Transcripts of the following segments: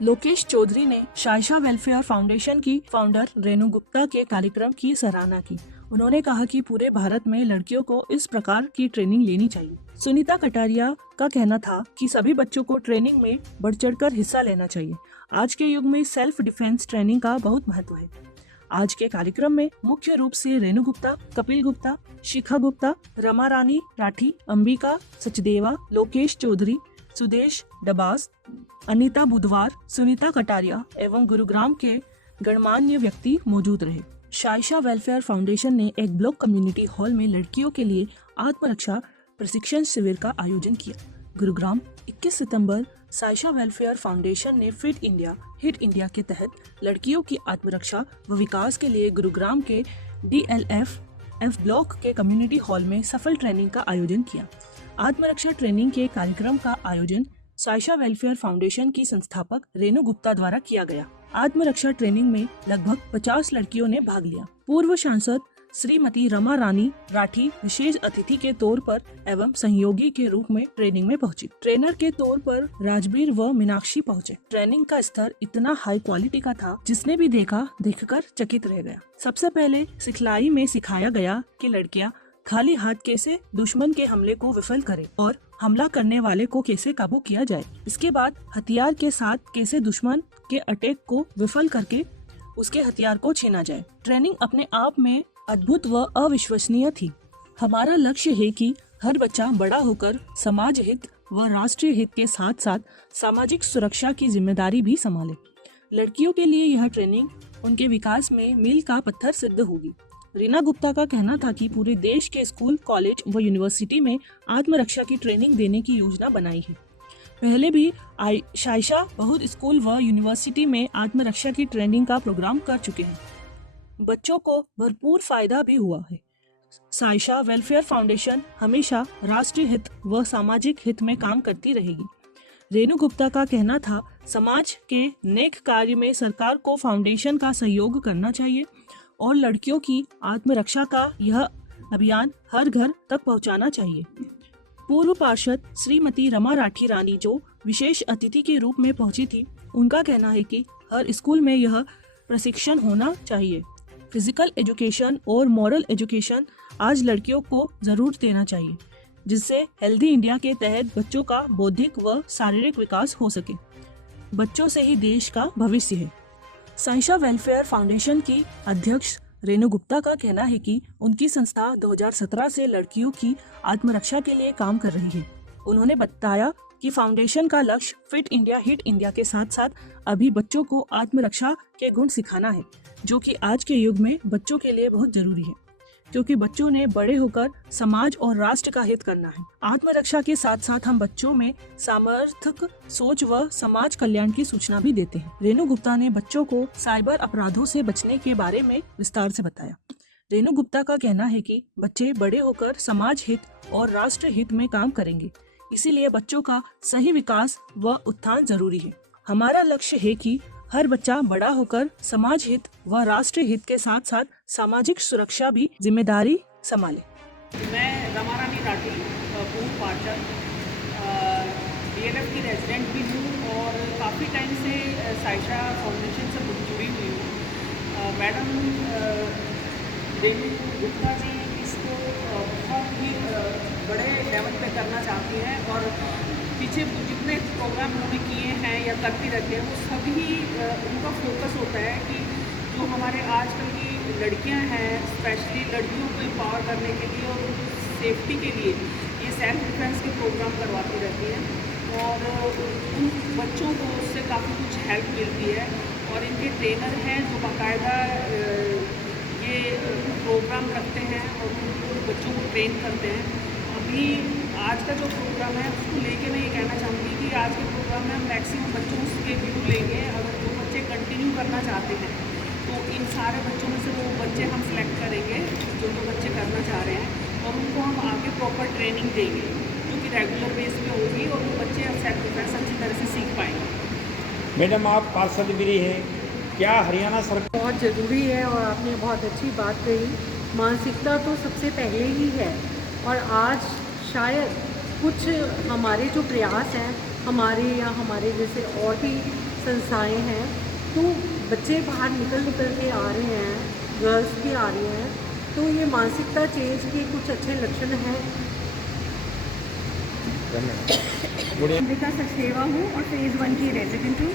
लोकेश चौधरी ने Saisha welfare foundation की founder Renu Gupta के कार्यक्रम की सराहना की। उन्होंने कहा कि पूरे भारत में लड़कियों को इस प्रकार की ट्रेनिंग लेनी चाहिए। सुनीता कटारिया का कहना था कि सभी बच्चों को ट्रेनिंग में बढ़ चढ़कर हिस्सा लेना चाहिए। आज के युग में सेल्फ डिफेंस ट्रेनिंग का बहुत महत्व है। आज के कार्यक्रम में मुख्य रूप से रेणु गुप्ता, कपिल गुप्ता, शिखा गुप्ता, रमा रानी राठी, अंबिका सचदेवा, लोकेश चौधरी, सुदेश डबास, अनीता बुधवार, सुनीता कटारिया एवं गुरुग्राम के गणमान्य व्यक्ति मौजूद रहे। साइशा वेलफेयर फाउंडेशन ने एक ब्लॉक कम्युनिटी हॉल में लड़कियों के लिए आत्मरक्षा प्रशिक्षण शिविर का आयोजन किया। गुरुग्राम 21 सितंबर साइशा वेलफेयर फाउंडेशन ने फिट इंडिया हिट इंडिया के तहत लड़कियों की आत्मरक्षा व विकास के लिए गुरुग्राम के DLF ब्लॉक के कम्युनिटी हॉल में सफल ट्रेनिंग का आयोजन किया। आत्मरक्षा ट्रेनिंग के कार्यक्रम का आयोजन साइशा वेलफेयर फाउंडेशन की संस्थापक रेणु गुप्ता द्वारा किया गया। आत्मरक्षा ट्रेनिंग में लगभग 50 लड़कियों ने भाग लिया। पूर्व सांसद श्रीमती रमा रानी राठी विशेष अतिथि के तौर पर एवं सहयोगी के रूप में ट्रेनिंग में पहुंची। ट्रेनर के तौर पर राजबीर व मीनाक्षी पहुंचे। ट्रेनिंग का स्तर इतना हाई क्वालिटी का था जिसने भी देखकर चकित रह गया। सबसे पहले सिखलाई में सिखाया गया कि लड़कियां खाली हाथ कैसे दुश्मन के हमले को विफल करें और हमला करने वाले को कैसे काबू किया जाए। इसके बाद हथियार के साथ कैसे दुश्मन के अटैक को विफल करके उसके हथियार को छीना जाए। ट्रेनिंग अपने आप में अद्भुत व अविश्वसनीय थी। हमारा लक्ष्य है कि हर बच्चा बड़ा होकर समाज हित व राष्ट्रीय हित के साथ साथ सामाजिक सुरक्षा की जिम्मेदारी भी संभाले। लड़कियों के लिए यह ट्रेनिंग उनके विकास में मील का पत्थर सिद्ध होगी। रीना गुप्ता का कहना था कि पूरे देश के स्कूल, कॉलेज व यूनिवर्सिटी में आत्मरक्षा की ट्रेनिंग देने की योजना बनाई है। पहले भी साइशा बहुत स्कूल व यूनिवर्सिटी में आत्मरक्षा की ट्रेनिंग का प्रोग्राम कर चुके हैं। बच्चों को भरपूर फायदा भी हुआ है। साइशा वेलफेयर फाउंडेशन हमेशा राष्ट्रीय हित व सामाजिक हित में काम करती रहेगी। रेणु गुप्ता का कहना था, समाज के नेक कार्य में सरकार को फाउंडेशन का सहयोग करना चाहिए और लड़कियों की आत्मरक्षा का यह अभियान हर घर तक पहुंचाना चाहिए। पूर्व पार्षद श्रीमती रमा राठी रानी जो विशेष अतिथि के रूप में पहुंची थी, उनका कहना है कि हर स्कूल में यह प्रशिक्षण होना चाहिए। फिजिकल एजुकेशन और मॉरल एजुकेशन आज लड़कियों को जरूर देना चाहिए, जिससे हेल्दी इंडिया के तहत बच्चों का बौद्धिक व शारीरिक विकास हो सके। बच्चों से ही देश का भविष्य है। साइशा वेलफेयर फाउंडेशन की अध्यक्ष रेणु गुप्ता का कहना है कि उनकी संस्था 2017 से लड़कियों की आत्मरक्षा के लिए काम कर रही है। उन्होंने बताया कि फाउंडेशन का लक्ष्य फिट इंडिया हिट इंडिया के साथ साथ अभी बच्चों को आत्मरक्षा के गुण सिखाना है, जो कि आज के युग में बच्चों के लिए बहुत जरूरी है, क्योंकि बच्चों ने बड़े होकर समाज और राष्ट्र का हित करना है। आत्मरक्षा के साथ साथ हम बच्चों में सामर्थक सोच व समाज कल्याण की सूचना भी देते हैं। रेणु गुप्ता ने बच्चों को साइबर अपराधों से बचने के बारे में विस्तार से बताया। रेणु गुप्ता का कहना है कि बच्चे बड़े होकर समाज हित और राष्ट्र हित में काम करेंगे, इसीलिए बच्चों का सही विकास व उत्थान जरूरी है। हमारा लक्ष्य है कि हर बच्चा बड़ा होकर समाज हित व राष्ट्रीय हित के साथ साथ सामाजिक सुरक्षा भी जिम्मेदारी संभाले। मैं रमा रानी राठी, पूर्व पार्षद, DLF की रेजिडेंट भी हूँ और काफ़ी टाइम से साइशा फाउंडेशन से जुड़ी हुई हूँ। मैडम रेणु गुप्ता जी इसको बहुत ही बड़े लेवल पे करना चाहती हैं और पीछे जितने प्रोग्राम उन्होंने किए हैं या करती रहती है, वो सभी उनका फोकस होता है कि जो हमारे आजकल की लड़कियां हैं, स्पेशली लड़कियों को एम्पावर करने के लिए और सेफ्टी के लिए ये सेल्फ डिफेंस के प्रोग्राम करवाती रहती हैं और उन बच्चों को उससे काफ़ी कुछ हेल्प मिलती है। और इनके ट्रेनर हैं जो बाकायदा ये प्रोग्राम रखते हैं और उन बच्चों को ट्रेन करते हैं। अभी आज का जो प्रोग्राम है उसको लेके मैं ये कहना चाहूँगी कि आज के प्रोग्राम में हम मैक्सिमम बच्चों के व्यू लेंगे। अगर जो बच्चे कंटिन्यू करना चाहते हैं तो इन सारे बच्चों में से वो बच्चे हम सेलेक्ट करेंगे जो बच्चे करना चाह रहे हैं और उनको हम आगे प्रॉपर ट्रेनिंग देंगे जो कि रेगुलर बेस पे होगी और वो बच्चे सेल्फ डिफेंस अच्छी तरह से सीख पाएंगे। मैडम, आप पार्षद भी रही है, क्या हरियाणा सरकार बहुत ज़रूरी है और आपने बहुत अच्छी बात कही। मानसिकता तो सबसे पहले ही है और आज शायद कुछ हमारे जो प्रयास हैं हमारे या हमारे जैसे और भी संस्थाएं हैं, तो बच्चे बाहर निकल के आ रहे हैं, गर्ल्स भी आ रही हैं, तो ये मानसिकता चेंज के कुछ अच्छे लक्षण हैं। अंबिका सचदेवा हूँ और फेज़ 1 की रेजिडेंट हूँ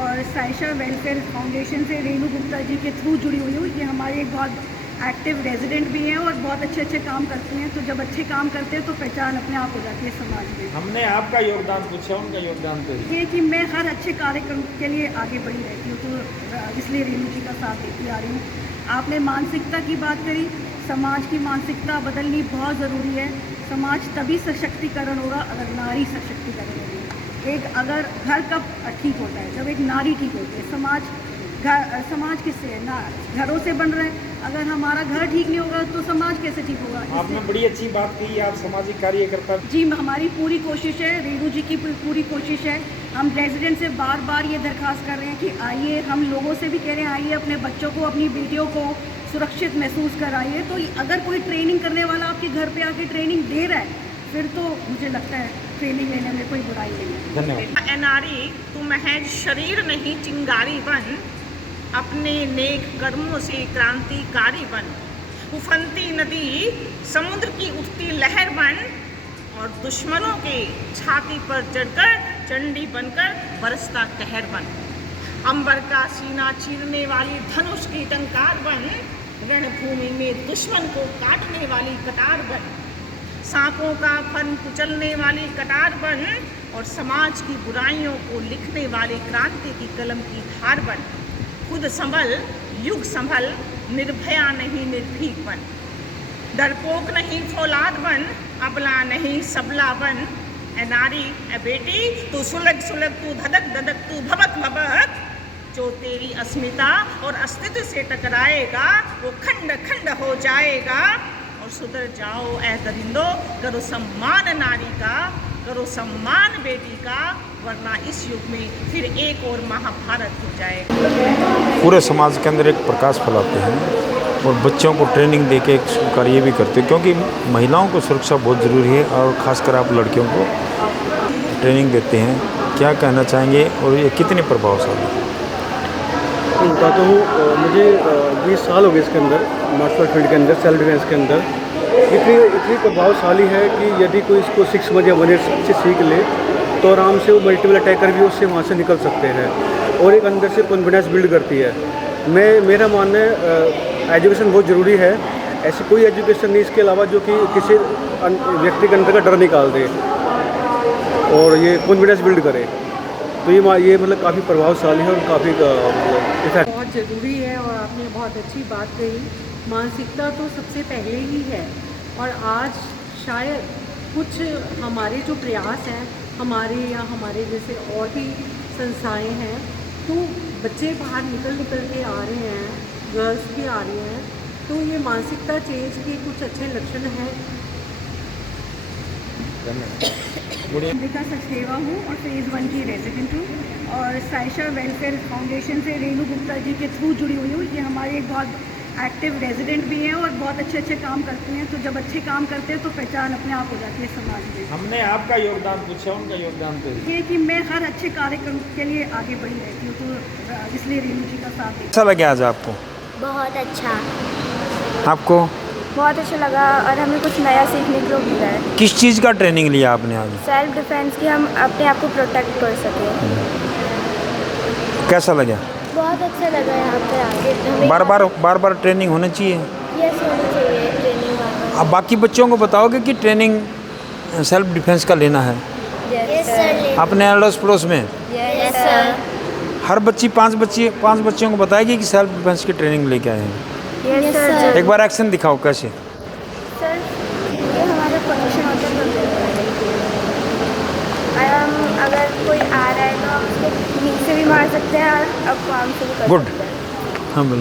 और साइशा वेलफेयर फाउंडेशन से रेणु गुप्ता जी के थ्रू जुड़ी हुई हूँ। ये हमारे एक बहुत एक्टिव रेजिडेंट भी हैं और बहुत अच्छे काम करती हैं। तो जब अच्छे काम करते हैं तो पहचान अपने आप हो जाती है समाज में। हमने आपका योगदान पूछा, उनका योगदान तो ये कि मैं हर अच्छे कार्यक्रम के लिए आगे बढ़ी रहती हूँ, तो इसलिए रेणु जी का साथ देती आ रही हूँ। आपने मानसिकता की बात करी, समाज की मानसिकता बदलनी बहुत ज़रूरी है। समाज तभी सशक्तिकरण होगा अगर नारी सशक्तिकरण होगी। एक अगर घर कब ठीक होता है, जब एक नारी ठीक होती है। समाज किससे है ना, घरों से बन रहे हैं। अगर हमारा घर ठीक नहीं होगा तो समाज कैसे ठीक होगा। आपने बड़ी अच्छी बात की, आप सामाजिक कार्यकर्ता। जी, हमारी पूरी कोशिश है, रेणु जी की पूरी कोशिश है। हम रेजिडेंट से बार बार ये दरख्वास्त कर रहे हैं कि आइए, हम लोगों से भी कह रहे हैं आइए, अपने बच्चों को, अपनी बेटियों को सुरक्षित महसूस कराइए। तो अगर कोई ट्रेनिंग करने वाला आपके घर पे आके ट्रेनिंग दे रहा है, फिर तो मुझे लगता है ट्रेनिंग लेने में कोई बुराई नहीं है। धन्यवाद। नारी तू महज शरीर नहीं चिंगारी बन, अपने नेक कर्मों से क्रांतिकारी बन। उफनती नदी समुद्र की उठती लहर बन और दुश्मनों के छाती पर चढ़कर चंडी बनकर बरसता कहर बन। अंबर का सीना चीरने वाली धनुष की टंकार बन, रणभूमि में दुश्मन को काटने वाली कटार बन। सांपों का फन कुचलने वाली कटार बन और समाज की बुराइयों को लिखने वाली क्रांति की कलम की धार बन। खुद संभल, युग संभल, निर्भया नहीं निर्भीक बन। डरपोक नहीं फौलाद बन, अबला नहीं सबला बन। ए नारी, ए बेटी, तू सुलग सुलग, तू धधक धधक, तू भबक भबक। जो तेरी अस्मिता और अस्तित्व से टकराएगा वो खंड खंड हो जाएगा। और सुधर जाओ ए दरिंदो, करो सम्मान नारी का, करो सम्मान बेटी का, वरना इस युग में फिर एक और महाभारत हो जाएगा। पूरे समाज के अंदर एक प्रकाश फैलाते हैं और बच्चों को ट्रेनिंग देके एक कार्य भी करते हैं, क्योंकि महिलाओं को सुरक्षा बहुत ज़रूरी है और ख़ासकर आप लड़कियों को ट्रेनिंग देते हैं। क्या कहना चाहेंगे और ये कितनी प्रभावशाली है? बताता हूँ, मुझे 20 साल हो गए इसके अंदर, मार्शल फील्ड के अंदर, सेल्फ डिफेंस के अंदर। इतनी प्रभावशाली है कि यदि कोई इसको 6 मंथ या 1 ईयर से सीख ले तो आराम से वो मल्टीपल अटैकर भी उससे वहाँ से निकल सकते हैं और एक अंदर से कॉन्फिडेंस बिल्ड करती है। मेरा मानना है एजुकेशन बहुत ज़रूरी है। ऐसी कोई एजुकेशन नहीं इसके अलावा जो कि किसी व्यक्ति के अंदर का डर निकाल दे और ये कॉन्फिडेंस बिल्ड करे। तो ये मतलब काफ़ी प्रभावशाली है और काफ़ी इफेक्ट बहुत ज़रूरी है। और आपने बहुत अच्छी बात कही, मानसिकता तो सबसे पहले ही है। और आज शायद कुछ हमारे जो प्रयास हैं, हमारे या हमारे जैसे और भी संस्थाएं हैं, तो बच्चे बाहर निकल के आ रहे हैं, गर्ल्स भी आ रही हैं, तो ये मानसिकता चेंज के कुछ अच्छे लक्षण हैं। अंबिका सचदेवा हूँ और फेज़ 1 की रेजिडेंट हूँ और साइशा वेलफेयर फाउंडेशन से रेणु गुप्ता जी के थ्रू जुड़ी हुई हूँ। ये हमारे एक बहुत एक्टिव रेजिडेंट भी हैं और बहुत अच्छे काम करते हैं। तो जब अच्छे काम करते हैं तो पहचान अपने आप हो जाती है समाज में। हमने आपका योगदान पूछा, उनका योगदान तो ये कि मैं हर अच्छे कार्यक्रम के लिए आगे बढ़ी रहती हूँ, तो इसलिए रेणु जी का साथ देती हूँ। अच्छा लगे आज आपको? बहुत अच्छा, आपको बहुत अच्छा लगा और हमें कुछ नया सीखने को मिला है। किस चीज़ का ट्रेनिंग लिया आपने आज? सेल्फ डिफेंस की, हम अपने आप को प्रोटेक्ट कर सकें। कैसा लगा? बहुत अच्छा लगा यहाँ पे आके। बार बार ट्रेनिंग होनी चाहिए। यस, होनी चाहिए ट्रेनिंग बार। अब बाकी बच्चों को बताओगे कि ट्रेनिंग सेल्फ डिफेंस का लेना है यस सर। अपने अड़ोस पड़ोस में? Yes sir. हर बच्ची 5 बच्चियों को बताएगी कि सेल्फ डिफेंस की ट्रेनिंग लेके आए हैं। Yes sir. एक बार एक्शन दिखाओ, कैसे? सर, ये हमारा फंक्शन होता है, हम अगर कोई आ रहा है तो हम उसको नीचे से भी मार सकते हैं और अब आर्म से भी कर सकते हैं। गुड, हाँ बिल्कुल।